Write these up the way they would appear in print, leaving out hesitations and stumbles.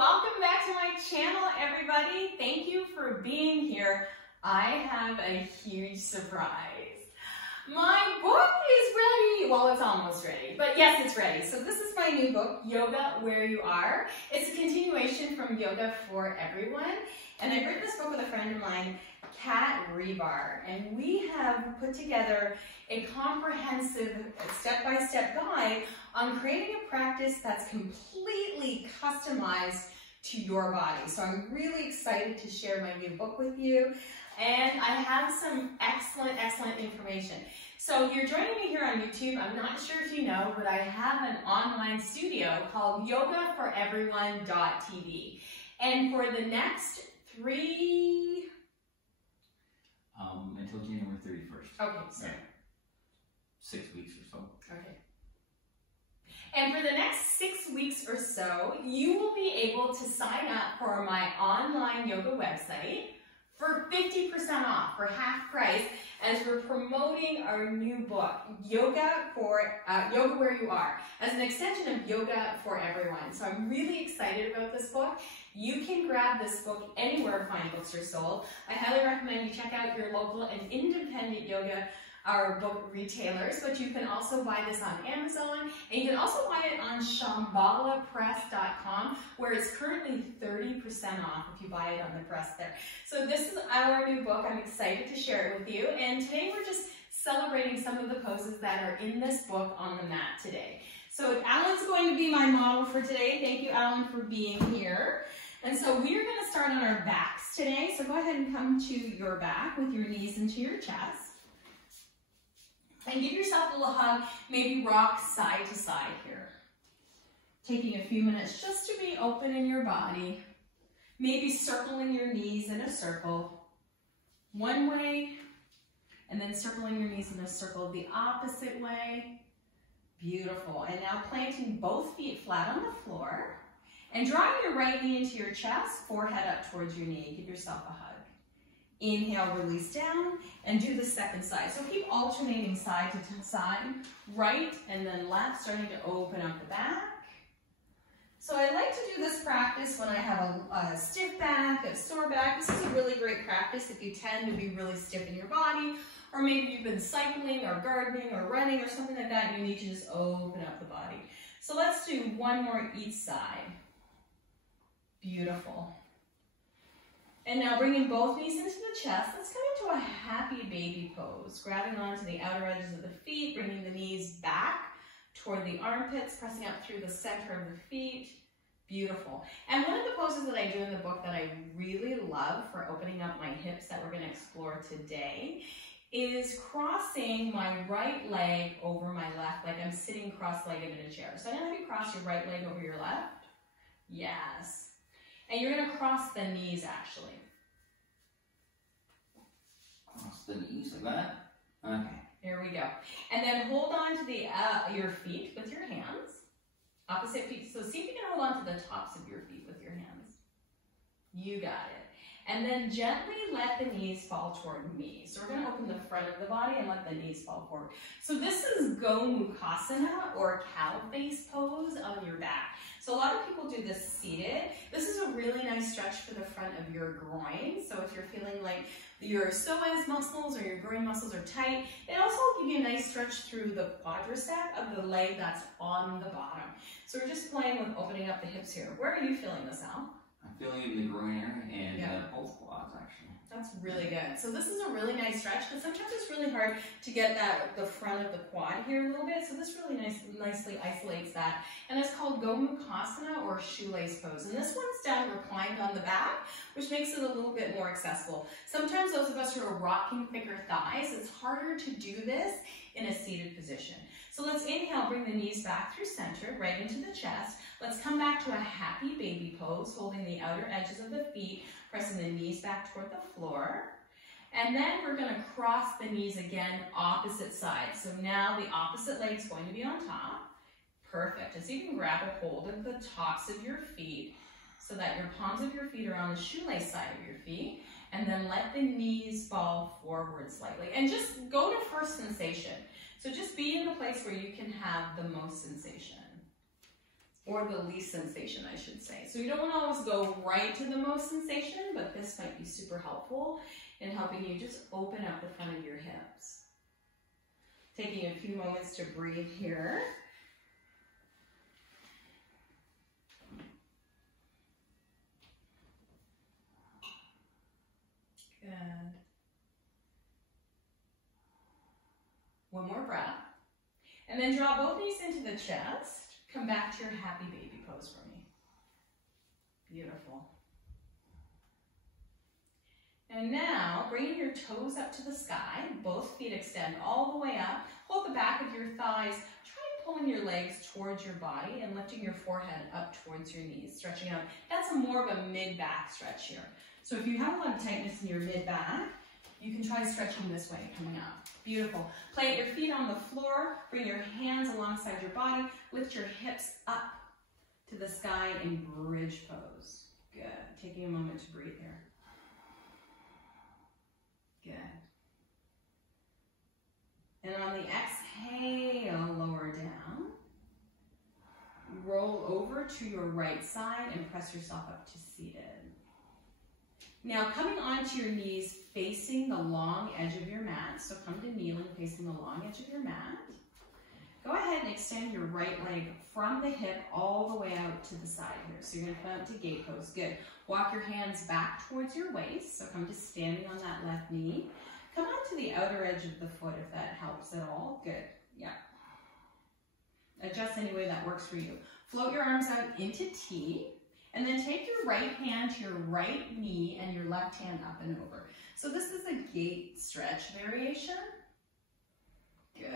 Welcome back to my channel, everybody. Thank you for being here. I have a huge surprise. My book is ready. Well, it's almost ready, but yes, it's ready. So this is my new book, Yoga Where You Are. It's a continuation from Yoga for Everyone. And I've written this book with a friend of mine, Kat Rebar, and we have put together a comprehensive step-by-step guide on creating a practice that's completely customized to your body. So I'm really excited to share my new book with you, and I have some excellent information. So you're joining me here on YouTube. I'm not sure if you know, but I have an online studio called yogaforeveryone.tv, and for the next until January 31st. Okay, so 6 weeks or so. Okay. And for the next 6 weeks or so, you will be able to sign up for my online yoga website for 50% off, for half price, as we're promoting our new book, Yoga Where You Are, as an extension of Yoga for Everyone. So I'm really excited about this book. You can grab this book anywhere fine books are sold. I highly recommend you check out your local and independent yoga book retailers, but you can also buy this on Amazon, and you can also buy it on shambhalapress.com, where it's currently 30% off if you buy it on the press there. So this is our new book. I'm excited to share it with you, and today we're just celebrating some of the poses that are in this book on the mat today. So Alan's going to be my model for today. Thank you, Alan, for being here. And so we're going to start on our backs today. So go ahead and come to your back with your knees into your chest. And give yourself a little hug, maybe rock side to side here. Taking a few minutes just to be open in your body. Maybe circling your knees in a circle. One way, and then circling your knees in a circle the opposite way. Beautiful. And now planting both feet flat on the floor. And drawing your right knee into your chest, forehead up towards your knee. Give yourself a hug. Inhale, release down, and do the second side. So keep alternating side to side, right and then left, starting to open up the back. So I like to do this practice when I have a stiff back, a sore back. This is a really great practice if you tend to be really stiff in your body, or maybe you've been cycling or gardening or running or something like that, and you need to just open up the body. So let's do one more each side. Beautiful. And now bringing both knees into the chest, let's come into a happy baby pose. Grabbing onto the outer edges of the feet, bringing the knees back toward the armpits, pressing up through the center of the feet. Beautiful. And one of the poses that I do in the book that I really love for opening up my hips that we're going to explore today is crossing my right leg over my left, like I'm sitting cross-legged in a chair. So I'm going to have you cross your right leg over your left. Yes. And you're going to cross the knees, actually. Cross the knees like that? Okay. Here we go. And then hold on to your feet with your hands. Opposite feet. So see if you can hold on to the tops of your feet with your hands. You got it. And then gently let the knees fall toward me. So we're going to open the front of the body and let the knees fall forward. So this is Gomukhasana, or cow face pose on your back. So a lot of people do this seated. This is a really nice stretch for the front of your groin. So if you're feeling like your psoas muscles or your groin muscles are tight, it also will give you a nice stretch through the quadricep of the leg that's on the bottom. So we're just playing with opening up the hips here. Where are you feeling this, Al? I'm feeling it in the groin area and both quads, actually. That's really good. So this is a really nice stretch, but sometimes it's really hard to get the front of the quad here a little bit. So this really nicely isolates that. And it's called Gomukhasana, or shoelace pose. And this one's done reclined on the back, which makes it a little bit more accessible. Sometimes those of us who are rocking thicker thighs, it's harder to do this in a seated position. So let's inhale, bring the knees back through center, right into the chest. Let's come back to a happy baby pose, holding the outer edges of the feet, pressing the knees back toward the floor. And then we're going to cross the knees again, opposite side. So now the opposite leg's going to be on top. Perfect. And so you can grab a hold of the tops of your feet so that your palms of your feet are on the shoelace side of your feet. And then let the knees fall forward slightly. And just go to first sensation. So just be in a place where you can have the most sensation. or the least sensation, I should say. So you don't want to always go right to the most sensation, but this might be super helpful in helping you just open up the front of your hips. Taking a few moments to breathe here. Good. One more breath. And then draw both knees into the chest. Come back to your happy baby pose for me. Beautiful. And now, bringing your toes up to the sky, both feet extend all the way up. Hold the back of your thighs. Try pulling your legs towards your body and lifting your forehead up towards your knees, stretching out. That's more of a mid-back stretch here. So if you have a lot of tightness in your mid-back, you can try stretching this way, coming up. Beautiful. Plant your feet on the floor. Bring your hands alongside your body. Lift your hips up to the sky in bridge pose. Good. Taking a moment to breathe here. Good. And on the exhale, lower down. Roll over to your right side and press yourself up to seated. Now coming onto your knees, facing the long edge of your mat. So come to kneeling, facing the long edge of your mat. Go ahead and extend your right leg from the hip all the way out to the side here. So you're going to come out to gate pose. Good. Walk your hands back towards your waist. So come to standing on that left knee. Come on to the outer edge of the foot if that helps at all. Good. Yeah. Adjust any way that works for you. Float your arms out into T. And then take your right hand to your right knee and your left hand up and over. So this is a gate stretch variation. Good.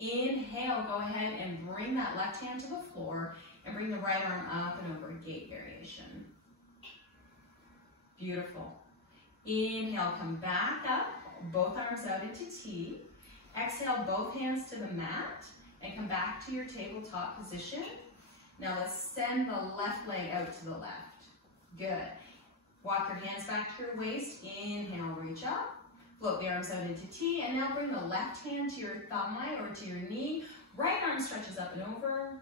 Inhale, go ahead and bring that left hand to the floor and bring the right arm up and over, gate variation. Beautiful. Inhale, come back up, both arms out into T. Exhale, both hands to the mat and come back to your tabletop position. Now let's extend the left leg out to the left. Good. Walk your hands back to your waist. Inhale, reach up. Float the arms out into T. And now bring the left hand to your thigh or to your knee. Right arm stretches up and over.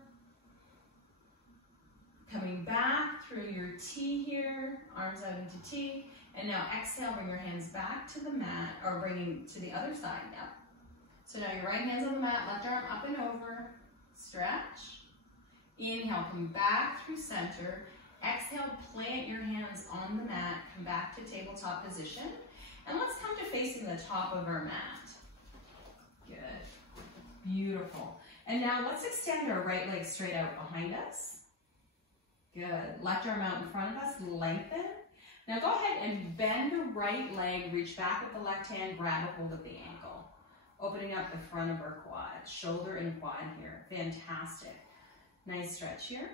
Coming back through your T here. Arms out into T. And now exhale, bring your hands back to the mat, or bringing to the other side. Yep. So now your right hand's on the mat, left arm up and over. Stretch. Inhale, come back through center. Exhale, plant your hands on the mat, come back to tabletop position. And let's come to facing the top of our mat. Good. Beautiful. And now let's extend our right leg straight out behind us. Good. Left arm out in front of us, lengthen. Now go ahead and bend the right leg, reach back with the left hand, grab a hold of the ankle. Opening up the front of our quad, shoulder and quad here. Fantastic. Nice stretch here.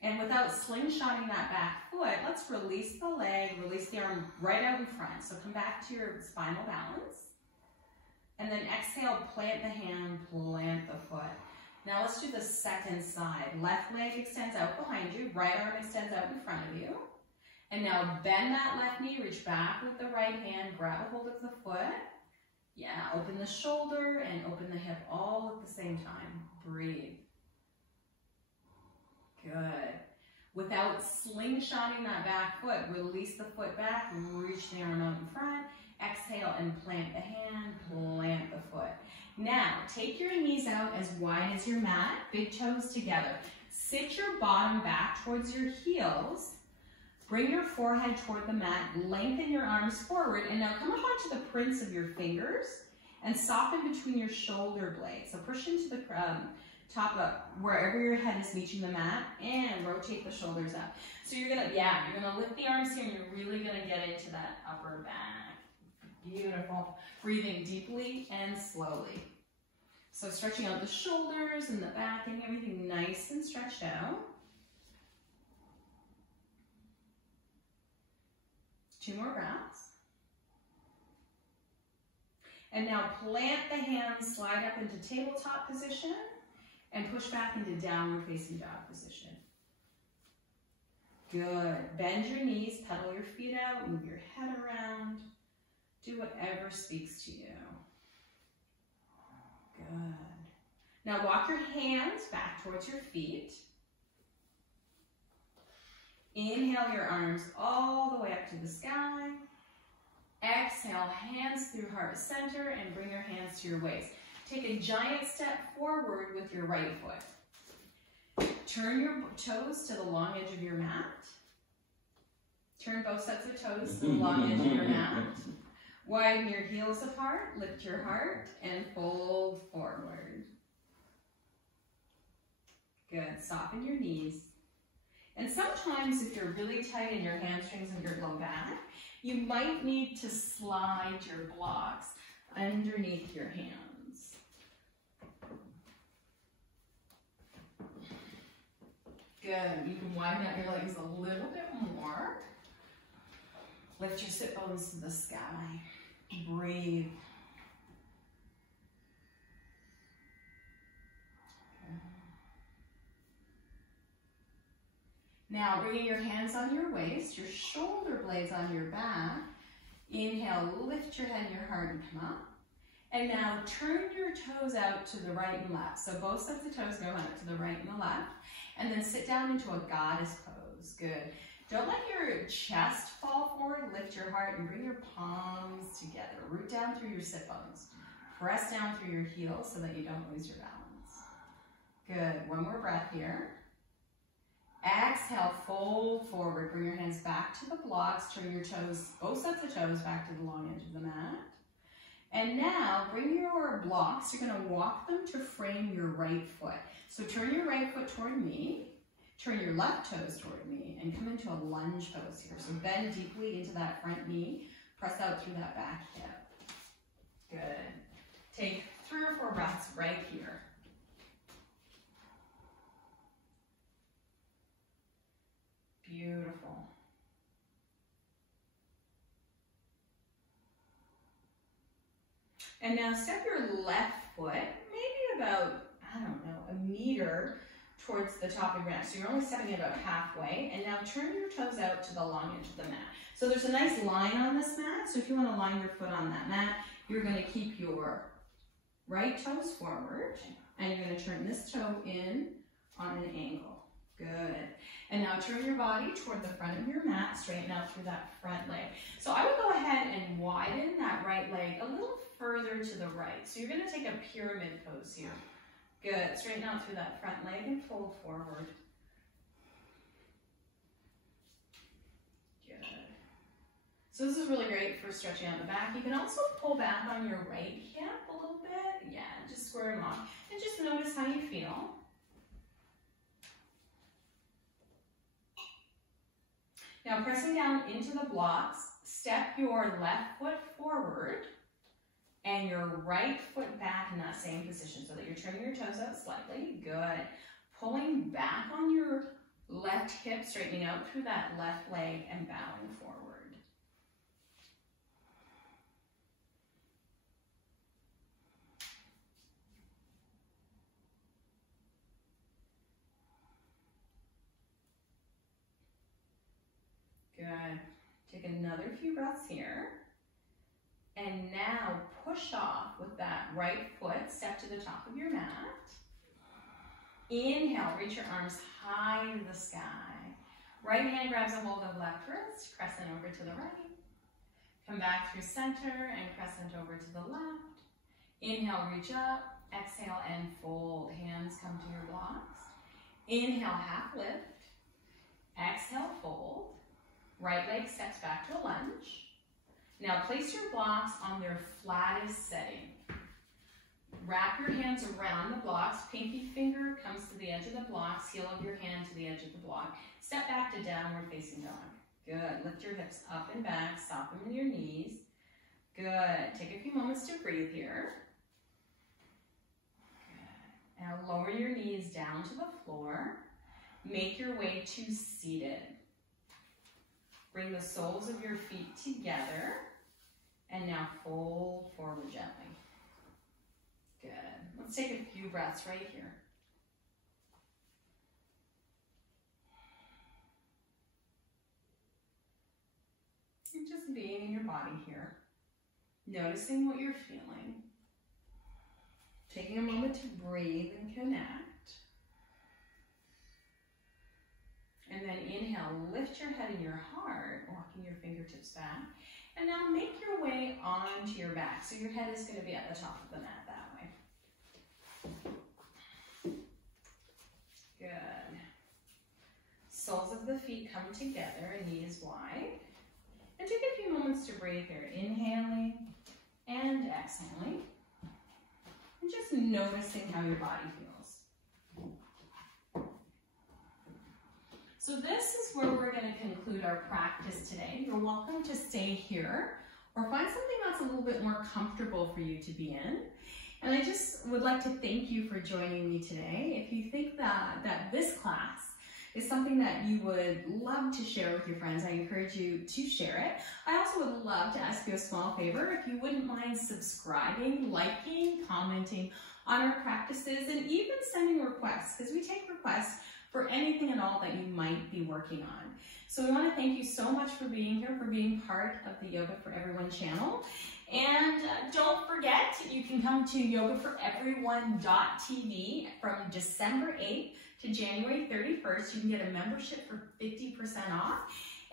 And without slingshotting that back foot, let's release the leg, release the arm right out in front. So come back to your spinal balance. And then exhale, plant the hand, plant the foot. Now let's do the second side. Left leg extends out behind you, right arm extends out in front of you. And now bend that left knee, reach back with the right hand, grab a hold of the foot. Yeah, open the shoulder and open the hip all at the same time. Breathe. Good. Without slingshotting that back foot, release the foot back, reach the arm out in front. Exhale and plant the hand, plant the foot. Now, take your knees out as wide as your mat, big toes together. Sit your bottom back towards your heels. Bring your forehead toward the mat, lengthen your arms forward, and now come up onto the prints of your fingers and soften between your shoulder blades. So push into the top up, wherever your head is reaching the mat, and rotate the shoulders up. So you're gonna lift the arms here, and you're really gonna get into that upper back. Beautiful. Breathing deeply and slowly. So stretching out the shoulders and the back, and everything nice and stretched out. 2 more breaths. And now plant the hands, slide up into tabletop position, and push back into downward facing dog position. Good. Bend your knees, pedal your feet out, move your head around. Do whatever speaks to you. Good. Now walk your hands back towards your feet. Inhale your arms all the way up to the sky. Exhale, hands through heart center and bring your hands to your waist. Take a giant step forward with your right foot. Turn your toes to the long edge of your mat. Turn both sets of toes to the long edge of your mat. Widen your heels apart, lift your heart, and fold forward. Good, soften your knees. And sometimes if you're really tight in your hamstrings and your low back, you might need to slide your blocks underneath your hands. Good, you can widen out your legs a little bit more. Lift your sit bones to the sky. Breathe. Now, bringing your hands on your waist, your shoulder blades on your back. Inhale, lift your head and your heart and come up. And now turn your toes out to the right and left. So both sets of toes go out to the right and the left. And then sit down into a goddess pose. Good. Don't let your chest fall forward. Lift your heart and bring your palms together. Root down through your sit bones. Press down through your heels so that you don't lose your balance. Good. One more breath here. Exhale, fold forward. Bring your hands back to the blocks. Turn your toes, both sets of toes, back to the long edge of the mat. And now bring your blocks. You're going to walk them to frame your right foot. So turn your right foot toward me. Turn your left toes toward me and come into a lunge pose here. So bend deeply into that front knee. Press out through that back hip. Good. Take 3 or 4 breaths right here. Beautiful. And now step your left foot, maybe about, I don't know, a meter towards the top of your mat. So you're only stepping it about halfway. And now turn your toes out to the long edge of the mat. So there's a nice line on this mat. So if you want to line your foot on that mat, you're going to keep your right toes forward. And you're going to turn this toe in on an angle. Good. And now turn your body toward the front of your mat, straighten out through that front leg. So I would go ahead and widen that right leg a little further to the right. So you're going to take a pyramid pose here. Good. Straighten out through that front leg and fold forward. Good. So this is really great for stretching out the back. You can also pull back on your right hip a little bit. Yeah, just square them off. And just notice how you feel. Now pressing down into the blocks, step your left foot forward and your right foot back in that same position so that you're turning your toes out slightly. Good. Pulling back on your left hip, straightening out through that left leg and bowing forward. Good. Take another few breaths here. And now push off with that right foot. Step to the top of your mat. Inhale, reach your arms high to the sky. Right hand grabs a hold of left wrist, crescent over to the right. Come back through center and crescent over to the left. Inhale, reach up. Exhale and fold. Hands come to your blocks. Inhale, half lift. Exhale, fold. Right leg steps back to a lunge. Now place your blocks on their flattest setting. Wrap your hands around the blocks. Pinky finger comes to the edge of the blocks. Heel of your hand to the edge of the block. Step back to downward facing dog. Good. Lift your hips up and back. Soften your knees. Good. Take a few moments to breathe here. Good. Now lower your knees down to the floor. Make your way to seated. Bring the soles of your feet together, and now fold forward gently. Good. Let's take a few breaths right here. You're just being in your body here, noticing what you're feeling. Taking a moment to breathe and connect. And then inhale, lift your head and your heart, walking your fingertips back. And now make your way onto your back. So your head is going to be at the top of the mat that way. Good. Soles of the feet come together, knees wide. And take a few moments to breathe here. Inhaling and exhaling. And just noticing how your body feels. So this is where we're going to conclude our practice today. You're welcome to stay here or find something that's a little bit more comfortable for you to be in. And I just would like to thank you for joining me today. If you think that this class is something that you would love to share with your friends, I encourage you to share it. I also would love to ask you a small favor. If you wouldn't mind subscribing, liking, commenting on our practices, and even sending requests, because we take requests for anything at all that you might be working on. So we want to thank you so much for being here, for being part of the Yoga for Everyone channel. And don't forget, you can come to yogaforeveryone.tv from December 8th to January 31st. You can get a membership for 50% off.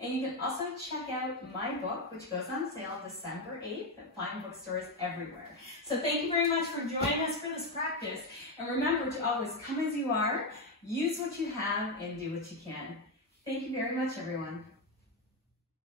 And you can also check out my book, which goes on sale December 8th at fine bookstores everywhere. So thank you very much for joining us for this practice. And remember to always come as you are, use what you have, and do what you can. Thank you very much, everyone.